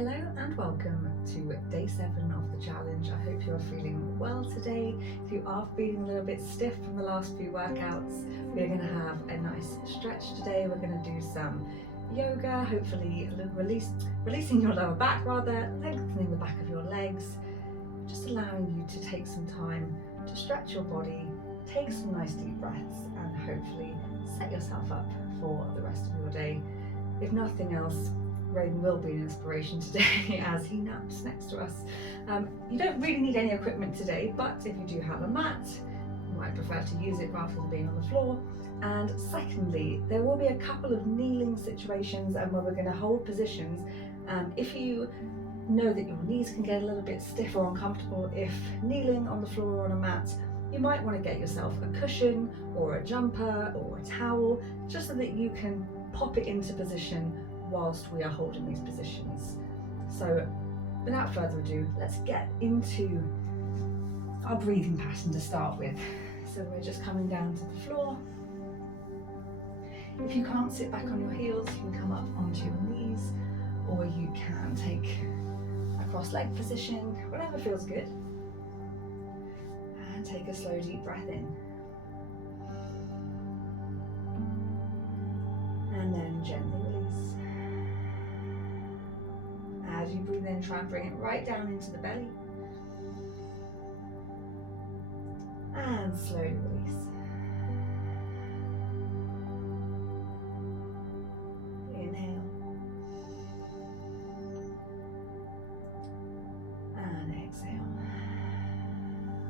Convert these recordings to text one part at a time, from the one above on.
Hello and welcome to day 7 of the challenge. I hope you are feeling well today. If you are feeling a little bit stiff from the last few workouts, we're going to have a nice stretch today. We're going to do some yoga, hopefully releasing your lower back rather, lengthening the back of your legs, just allowing you to take some time to stretch your body, take some nice deep breaths and hopefully set yourself up for the rest of your day. If nothing else, Raven will be an inspiration today as he naps next to us. You don't really need any equipment today, but if you do have a mat, you might prefer to use it rather than being on the floor. And secondly, there will be a couple of kneeling situations and where we're going to hold positions. If you know that your knees can get a little bit stiff or uncomfortable if kneeling on the floor or on a mat, you might want to get yourself a cushion or a jumper or a towel, just so that you can pop it into position whilst we are holding these positions. So without further ado, let's get into our breathing pattern to start with. So we're just coming down to the floor. If you can't sit back on your heels, you can come up onto your knees, or you can take a cross-leg position, whatever feels good. And take a slow deep breath in. And then gently release. As you breathe in, try and bring it right down into the belly. And slowly release. Inhale. And exhale.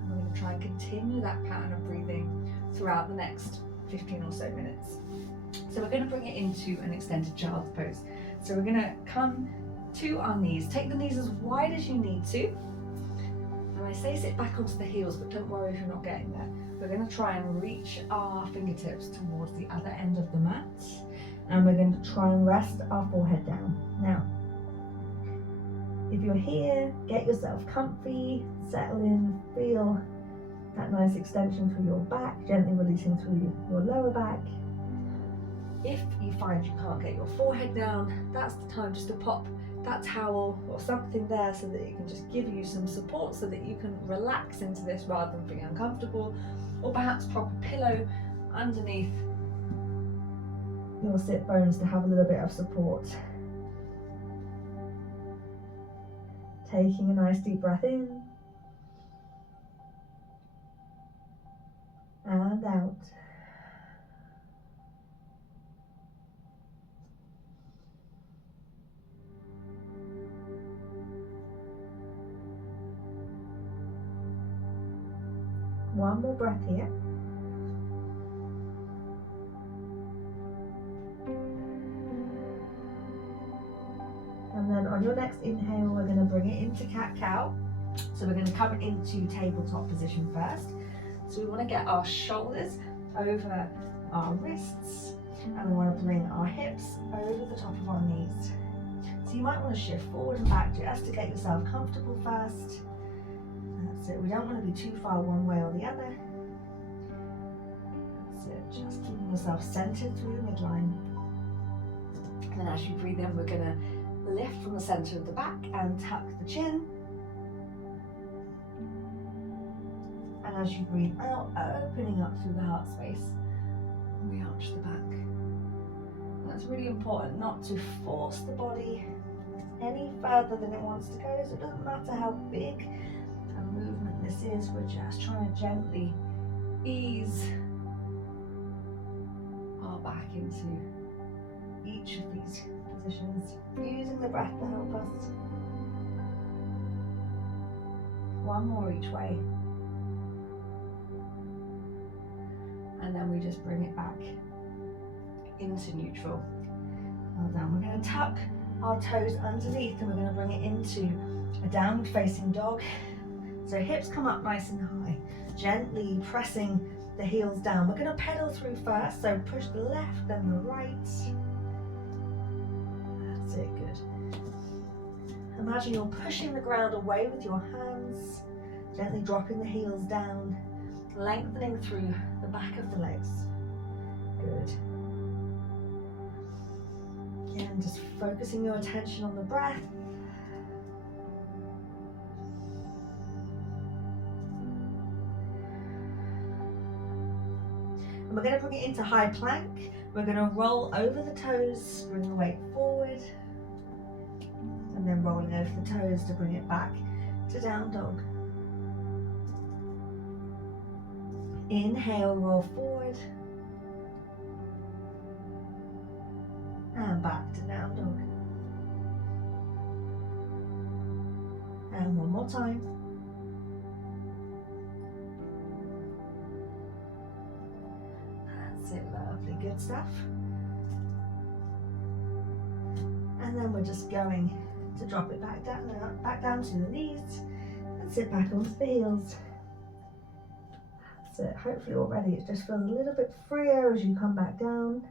We're going to try and continue that pattern of breathing throughout the next 15 or so minutes. So we're going to bring it into an extended child's pose. So we're going to come to our knees. Take the knees as wide as you need to. And I say sit back onto the heels, but don't worry if you're not getting there. We're going to try and reach our fingertips towards the other end of the mat. And we're going to try and rest our forehead down. Now, if you're here, get yourself comfy, settle in, feel that nice extension through your back, gently releasing through your lower back. If you find you can't get your forehead down, that's the time just to pop that towel or something there so that it can just give you some support so that you can relax into this rather than being uncomfortable, or perhaps pop a pillow underneath your sit bones to have a little bit of support. Taking a nice deep breath in and out. One more breath here. And then on your next inhale, we're going to bring it into cat-cow. So we're going to come into tabletop position first. So we want to get our shoulders over our wrists, and we want to bring our hips over the top of our knees. So you might want to shift forward and back just to get yourself comfortable first. That's it. We don't want to be too far one way or the other. That's it. Just keeping yourself centered through the midline. And then as you breathe in, we're going to lift from the center of the back and tuck the chin. And as you breathe out, opening up through the heart space, we arch the back. And that's really important, not to force the body any further than it wants to go. So it doesn't matter how big a movement this is, we're just trying to gently ease our back into each of these positions, using the breath to help us. One more each way. And then we just bring it back into neutral. Well done. We're going to tuck our toes underneath and we're going to bring it into a downward facing dog. So hips come up nice and high, gently pressing the heels down. We're going to pedal through first, so push the left then the right. That's it, good. Imagine you're pushing the ground away with your hands, gently dropping the heels down, lengthening through the back of the legs. Good. Again, just focusing your attention on the breath. And we're going to bring it into high plank. We're going to roll over the toes, bring the weight forward, and then rolling over the toes to bring it back to down dog. Inhale, roll forward, and back to down dog. And one more time. That's it, lovely, good stuff. And then we're just going to drop it back down now, back down to the knees, and sit back onto the heels. That's it, hopefully already it just feels a little bit freer as you come back down.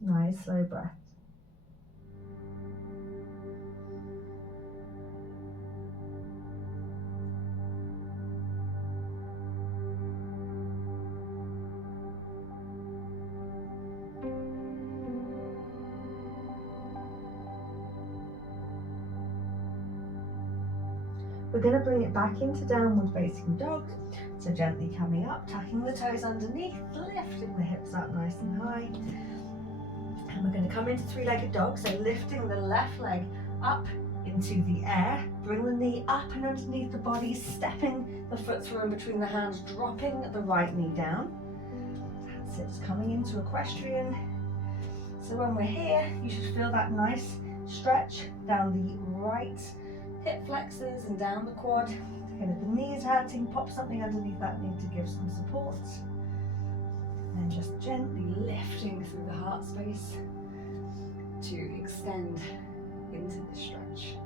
Nice slow breath. We're going to bring it back into downward facing dog. So gently coming up, tucking the toes underneath, lifting the hips up nice and high. And we're going to come into three-legged dog. So lifting the left leg up into the air, bring the knee up and underneath the body, stepping the foot through in between the hands, dropping the right knee down. That's it, it's coming into equestrian. So when we're here, you should feel that nice stretch down the right hip flexors and down the quad. Again, if the knee is hurting, pop something underneath that knee to give some support. And then just gently lifting through the heart space to extend into the stretch.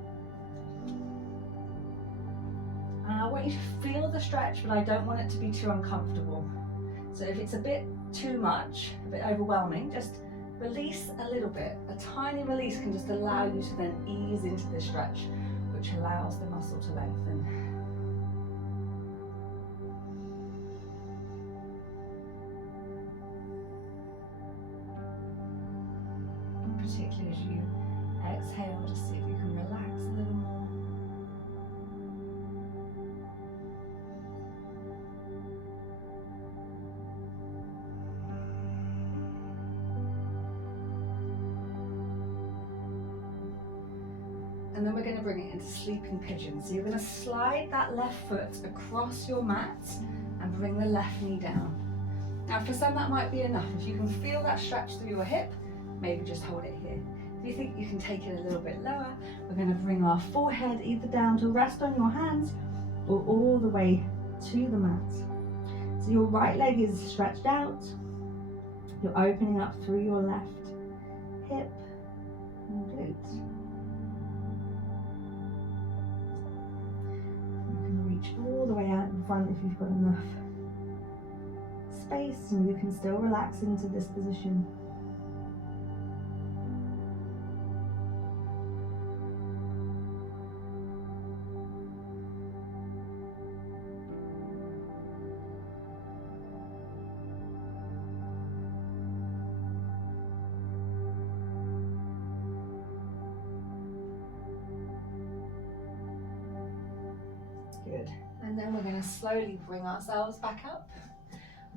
And I want you to feel the stretch, but I don't want it to be too uncomfortable. So if it's a bit too much, a bit overwhelming, just release a little bit. A tiny release can just allow you to then ease into the stretch, which allows the muscle to lengthen. Particularly as you exhale, just see if you can relax a little more. And then we're going to bring it into sleeping pigeon. So you're going to slide that left foot across your mat and bring the left knee down. Now for some that might be enough. If you can feel that stretch through your hip, maybe just hold it here. If you think you can take it a little bit lower, we're going to bring our forehead either down to rest on your hands or all the way to the mat. So your right leg is stretched out. You're opening up through your left hip and glute. Reach all the way out in front if you've got enough space, and you can still relax into this position. Good. And then we're going to slowly bring ourselves back up.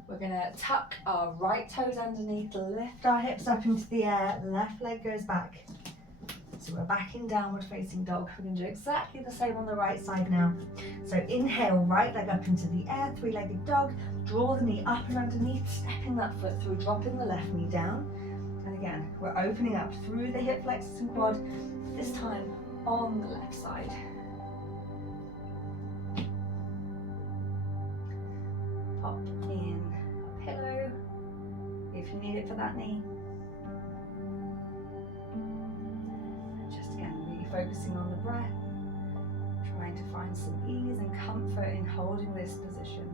We're going to tuck our right toes underneath, lift our hips up into the air, left leg goes back. So we're back in downward facing dog. We're going to do exactly the same on the right side now. So inhale, right leg up into the air, three-legged dog. Draw the knee up and underneath, stepping that foot through, dropping the left knee down. And again, we're opening up through the hip flexors and quad, this time on the left side. Pop in a pillow if you need it for that knee. Just again, really focusing on the breath, trying to find some ease and comfort in holding this position.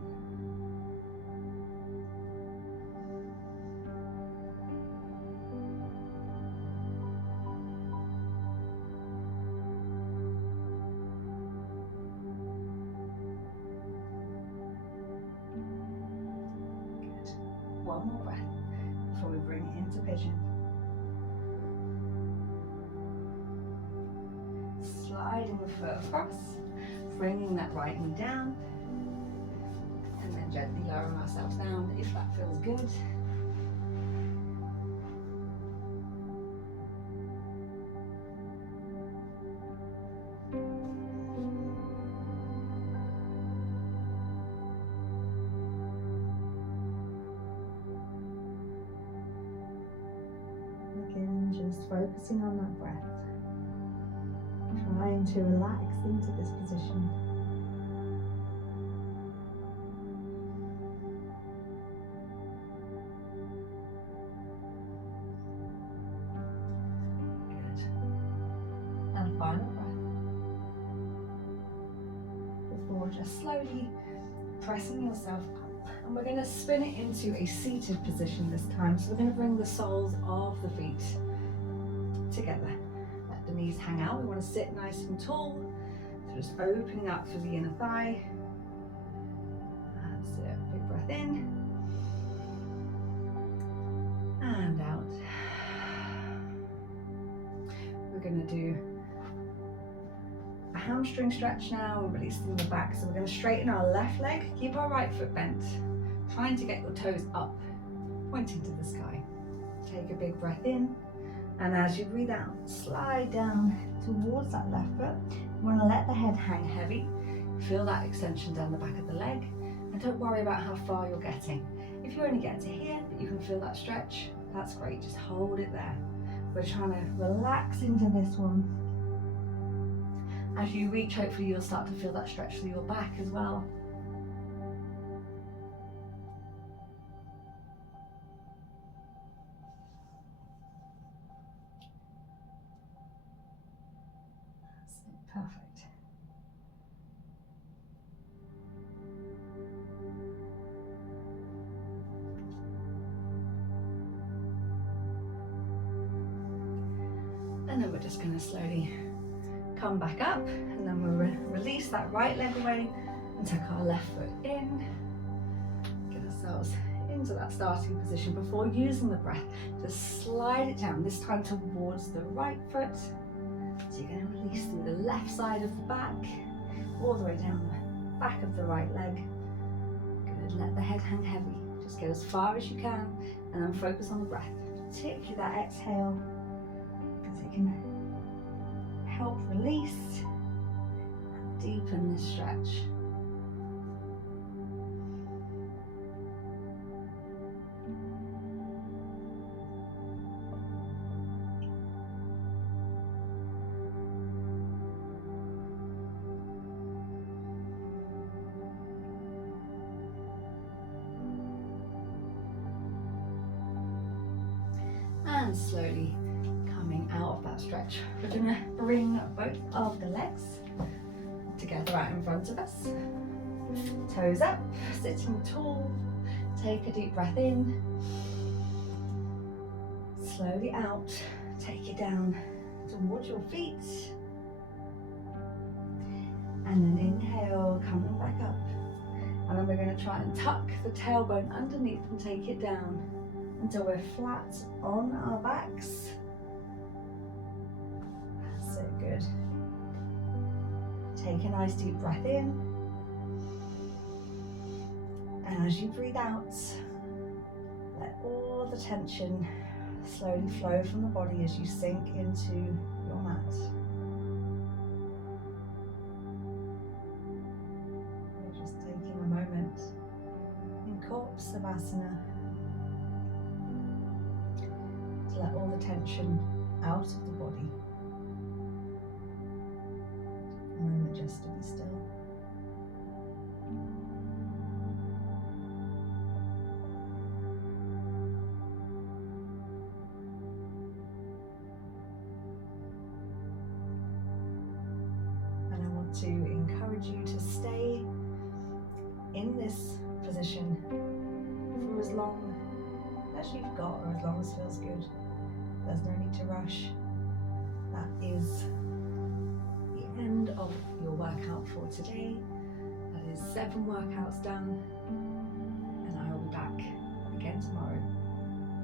One more breath before we bring it into pigeon. Sliding the foot across, bringing that right knee down and then gently lowering ourselves down if that feels good. Again, just focusing on that breath, trying to relax into this position. Good. And final breath. Before just slowly pressing yourself up. And we're going to spin it into a seated position this time. So we're going to bring the soles of the feet together. Let the knees hang out. We want to sit nice and tall. So just opening up through the inner thigh. That's it. Big breath in. And out. We're going to do a hamstring stretch now. We're releasing the back. So we're going to straighten our left leg. Keep our right foot bent. Trying to get your toes up, pointing to the sky. Take a big breath in. And as you breathe out, slide down towards that left foot. You want to let the head hang heavy. Feel that extension down the back of the leg. And don't worry about how far you're getting. If you only get to here, but you can feel that stretch, that's great. Just hold it there. We're trying to relax into this one. As you reach, hopefully you'll start to feel that stretch through your back as well. Perfect. And then we're just going to slowly come back up, and then we'll release that right leg away and tuck our left foot in. Get ourselves into that starting position before using the breath. Just slide it down, this time towards the right foot. So you're going to release through the left side of the back, all the way down the back of the right leg. Good, let the head hang heavy. Just get as far as you can, and then focus on the breath. Particularly that exhale, because it can help release and deepen this stretch. And slowly coming out of that stretch, we're going to bring both of the legs together out in front of us. Toes up, sitting tall. Take a deep breath in. Slowly out. Take it down towards your feet. And then inhale, coming back up. And then we're going to try and tuck the tailbone underneath and take it down until we're flat on our backs. So good. Take a nice deep breath in. And as you breathe out, let all the tension slowly flow from the body as you sink into your mat. We're just taking a moment in Corpse Savasana to let all the tension out of the body. A moment just to be still. And I want to encourage you to stay in this position for as long as you've got, or as long as feels good. There's no need to rush. That is the end of your workout for today. That is 7 workouts done, and I will be back again tomorrow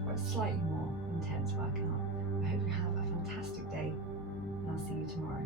for a slightly more intense workout. I hope you have a fantastic day, and I'll see you tomorrow.